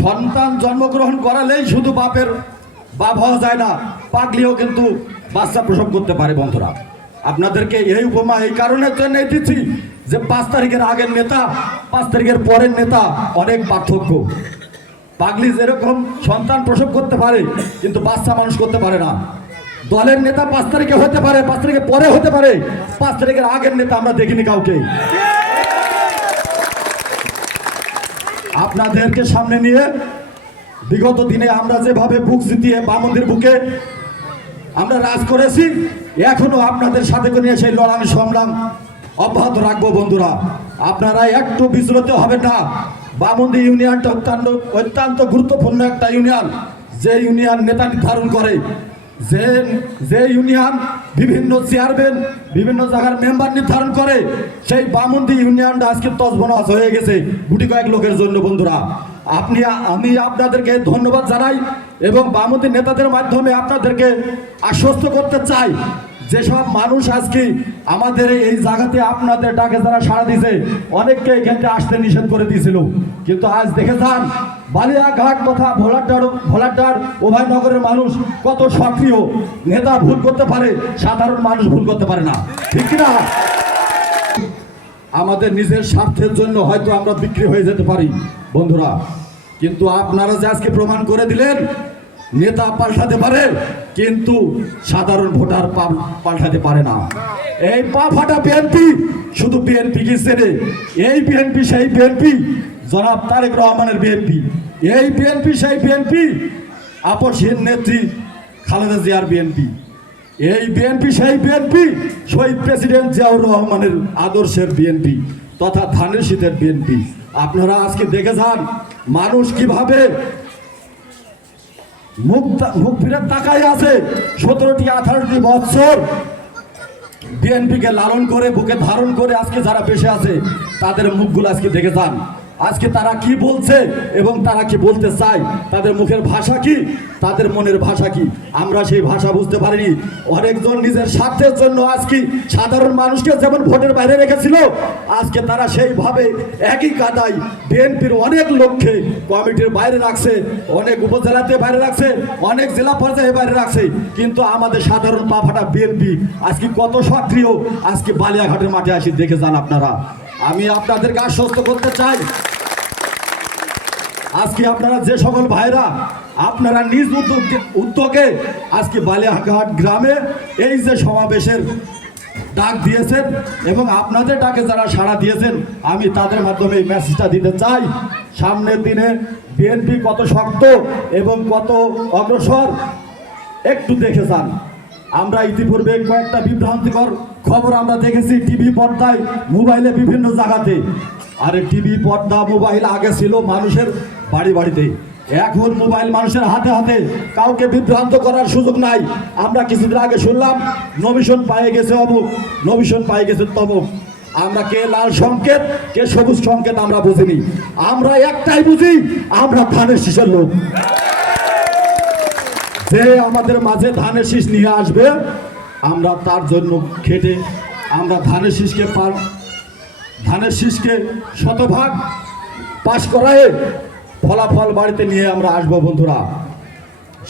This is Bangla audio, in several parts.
সন্তান জন্মগ্রহণ করালেই শুধু বাপের বাপ হওয়া যায় না, পাগলিও কিন্তু বাচ্চা প্রসব করতে পারে। বন্ধুরা, আপনাদেরকে এই উপমা এই কারণের জন্য দিচ্ছি যে 5 তারিখের আগের নেতা 5 তারিখের পরের নেতা অনেক পার্থক্য। পাগলি যেরকম সন্তান প্রসব করতে পারে কিন্তু বাচ্চা মানুষ করতে পারে না। দলের নেতা 5 তারিখে হতে পারে, 5 তারিখের পরে হতে পারে, 5 তারিখের আগের নেতা আমরা দেখিনি কাউকে। আপনাদেরকে সামনে নিয়ে বিগত দিনে আমরা যেভাবে বুক জিতিয়ে বামন্দির বুকে আমরা রাজ করেছি, এখনো আপনাদের সাথে নিয়ে সেই লড়াই সংগ্রাম অব্যাহত রাখবো। বন্ধুরা, আপনারা একটু বিচলিত হবেন না। বামন্দি ইউনিয়নটা অত্যন্ত গুরুত্বপূর্ণ একটা ইউনিয়ন, যে ইউনিয়ন নেতা নির্ধারণ করে, যে ইউনিয়ন বিভিন্ন চেয়ারম্যান বিভিন্ন জায়গার মেম্বার নির্ধারণ করে, সেই বামন্দি ইউনিয়নটা আজকে তছবনছ হয়ে গেছে গুটি কয়েক লোকের জন্য। বন্ধুরা, আমি আপনাদেরকে ধন্যবাদ জানাই এবং বামন্দি নেতাদের মাধ্যমে আপনাদেরকে আশ্বস্ত করতে চাই, যেসব মানুষ আজকে আমাদের এই জায়গাতে আপনাদের ডাকে যারা সাড়া দিয়েছে, অনেককে এখানে আসতে নিষেধ করে দিয়েছিল, কিন্তু আজ দেখে যান বালিয়াঘাট তথা ভোলারডার উভয়নগরের মানুষ কত সক্রিয়। নেতা ভুল করতে পারে, সাধারণ মানুষ ভুল করতে পারে না, ঠিক কিনা? আমাদের নিজের স্বার্থের জন্য হয়তো আমরা বিক্রি হয়ে যেতে পারি বন্ধুরা, কিন্তু আপনারা যে আজকে প্রমাণ করে দিলেন নেতা পাল্টাতে পারে কিন্তু সাধারণ ভোটার পাল্টাতে পারে না। এই পা ফাটা বিএনপি শুধু বিএনপি কি চেনে? এই বিএনপি সেই বিএনপি, জনাব তারেক রহমানের বিএনপি। এই বিএনপি সেই বিএনপি, আপসহীন নেত্রী খালেদা জিয়ার বিএনপি। এই বিএনপি সেই বিএনপি, শহীদ প্রেসিডেন্ট জিয়াউর রহমানের আদর্শের বিএনপি তথা ধানের শীতের বিএনপি। আপনারা আজকে দেখে যান মানুষ কিভাবে মুখ ফিরে তাকায় আছে। 17টি 18টি বছর বিএনপিকে লালন করে বুকে ধারণ করে আজকে যারা বেঁচে আছে তাদের মুখগুলো আজকে দেখে যান, আজকে তারা কি বলছে এবং তারা কি বলতে চায়, তাদের মুখের ভাষা কি, তাদের মনের ভাষা কি, আমরা সেই ভাষা বুঝতে পারিনি। অনেকজন নিজের স্বার্থের জন্য আজকে সাধারণ মানুষকে যেমন ভোটের বাইরে রেখেছিল, আজকে তারা সেইভাবে একই কাদায় বিএনপির অনেক লোককে কমিটির বাইরে রাখছে, অনেক উপজেলাতে বাইরে রাখছে, অনেক জেলা পর্যায়ে বাইরে রাখছে, কিন্তু আমাদের সাধারণ পা ফাটা বিএনপি আজকে কত সক্রিয় আজকে বালিয়াঘাটের মাঠে আসি দেখে যান আপনারা। আমি আপনাদেরকে আশ্বস্ত করতে চাই, আজকে আপনারা যে সকল ভাইরা আপনারা নিজ উদ্যোগে আজকে বালিয়াঘাট গ্রামে এই যে সমাবেশের ডাক দিয়েছেন এবং আপনাদের ডাকে যারা সাড়া দিয়েছেন, আমি তাদের মাধ্যমে এই মেসেজটা দিতে চাই, সামনের দিনে বিএনপি কত শক্ত এবং কত অগ্রসর একটু দেখে যান। আমরা ইতিপূর্বে কয়েকটা বিভ্রান্তিকর খবর আমরা দেখেছি টিভি পর্দায়, মোবাইলে, বিভিন্ন জায়গাতে। আরে টিভি পর্দা মোবাইল আগে ছিল মানুষের বাড়ি বাড়িতে, এখন মোবাইল মানুষের হাতে হাতে, কাউকে বিভ্রান্ত করার সুযোগ নাই। আমরা কিছুদিন আগে শুনলাম নমিশন পায়ে গেছে অমুক, নমিশন পায়ে গেছে তমুক। আমরা কে লাল সংকেত কে সবুজ সংকেত আমরা বুঝিনি, আমরা একটাই বুঝি, আমরা ধানের শীষের লোক। যে আমাদের মাঝে ধানের শীষ নিয়ে আসবে আমরা তার জন্য খেটে আমরা ধানের শীষকে শতভাগ পাশ করায় ফলাফল বাড়িতে নিয়ে আমরা আসবো বন্ধুরা।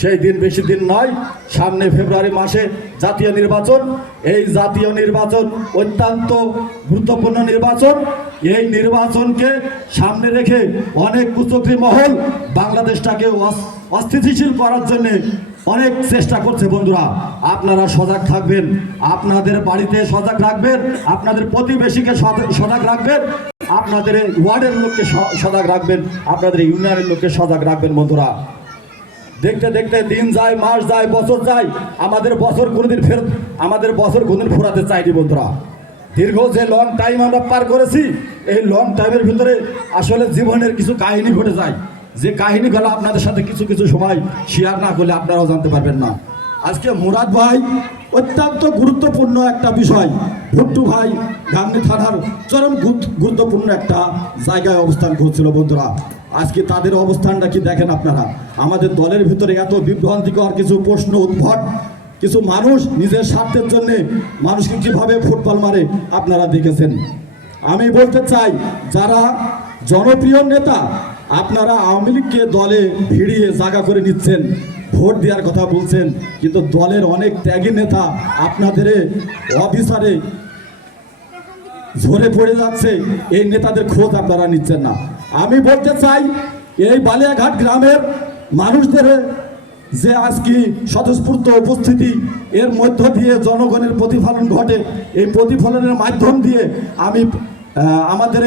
সেই দিন বেশি দিন নয়, সামনে ফেব্রুয়ারি মাসে জাতীয় নির্বাচন। এই জাতীয় নির্বাচন অত্যন্ত গুরুত্বপূর্ণ নির্বাচন। এই নির্বাচনকে সামনে রেখে অনেক কুচক্রী মহল বাংলাদেশটাকে অস্থিতিশীল করার জন্য অনেক চেষ্টা করছে বন্ধুরা। আপনারা সজাগ থাকবেন, আপনাদের বাড়িতে সজাগ রাখবেন, আপনাদের প্রতিবেশীকে সজাগ রাখবেন, আপনাদের ওয়ার্ডের লোককে সজাগ রাখবেন, আপনাদের ইউনিয়নের লোককে সজাগ রাখবেন বন্ধুরা। দেখতে দেখতে দিন যায়, মাস যায়, বছর যায়, আমাদের বছর কোনোদিন ফুরাতে চাইনি বন্ধুরা। দীর্ঘ যে লং টাইম আমরা পার করেছি, এই লং টাইমের ভিতরে আসলে জীবনের কিছু কাহিনী ঘটে যায়, যে কাহিনীগুলো আপনাদের সাথে কিছু কিছু সময় শেয়ার না করলে আপনারাও জানতে পারবেন না। আজকে মুরাদ ভাই অত্যন্ত গুরুত্বপূর্ণ একটা বিষয়, ভুট্টু ভাই গাংনী থানার চরম গুরুত্বপূর্ণ একটা জায়গায় অবস্থান করছিল বন্ধুরা। আজকে তাদের অবস্থানটা কি দেখেন আপনারা। আমাদের দলের ভিতরে এত বিভ্রান্তিকর কিছু প্রশ্ন উদ্ভট, কিছু মানুষ নিজের স্বার্থের জন্যে মানুষকে কিভাবে ফুটবল মারে আপনারা দেখেছেন। আমি বলতে চাই, যারা জনপ্রিয় নেতা আপনারা আওয়ামী লীগকে দলে ভিড়িয়ে জায়গা করে নিচ্ছেন, ভোট দেওয়ার কথা বলছেন, কিন্তু দলের অনেক ত্যাগী নেতা আপনাদের অফিসারে ঝরে পড়ে যাচ্ছে, এই নেতাদের খোঁজ আপনারা নিচ্ছেন না। আমি বলতে চাই এই বালিয়াঘাট গ্রামের মানুষদের যে আজকে স্বতঃস্ফূর্ত উপস্থিতি, এর মধ্য দিয়ে জনগণের প্রতিফলন ঘটে। এই প্রতিফলনের মাধ্যম দিয়ে আমি আমাদের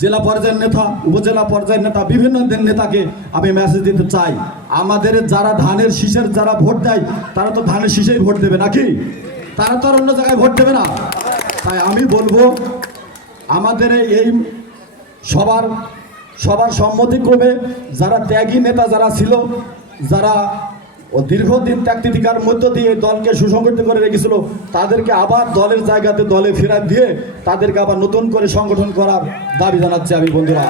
জেলা পর্যায়ের নেতা, উপজেলা পর্যায়ের নেতা, বিভিন্ন নেতাকে আমি মেসেজ দিতে চাই, আমাদের যারা ধানের শীষের যারা ভোট দেয় তারা তো ধানের শীষেই ভোট দেবে নাকি, তারা তো আর অন্য জায়গায় ভোট দেবে না। তাই আমি বলবো আমাদের এই সবার সম্মতিক্রমে যারা ত্যাগী নেতা যারা ছিল, যারা দীর্ঘদিন ত্যাগতিকার মধ্য দিয়ে দলকে সুসংগঠিত করে রেখেছিল, তাদেরকে আবার দলের জায়গাতে দলে ফেরত দিয়ে তাদেরকে আবার নতুন করে সংগঠন করার দাবি জানাচ্ছি আমি বন্ধুরা।